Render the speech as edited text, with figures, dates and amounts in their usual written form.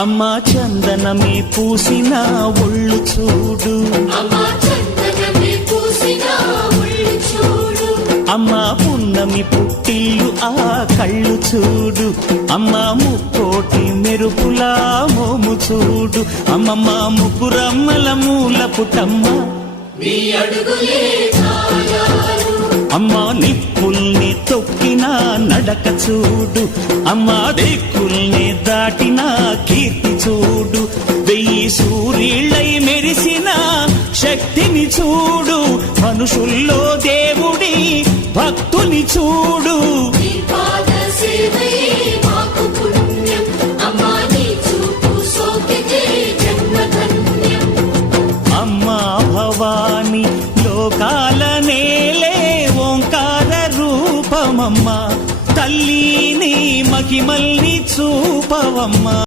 అమ్మా చందనమే పూసిన ఒళ్ళు చూడు, అమ్మా పున్నమి పుట్టిల్లు ఆ కళ్ళు చూడు, అమ్మా ముక్కోటి మెరుపులా మోము చూడు, అమ్మమ్మ ముగ్గురమ్మల మూల పుటమ్మ అమ్మా నిప్పుల్ని తొక్కిన నడక చూడు, అమ్మా దిక్కుల్ని దాటిన కీర్తి చూడు, 1000 సూర్యుళ్ళై మెరిసిన శక్తిని చూడు, మనుషుల్లో దేవుడి భక్తుని చూడు.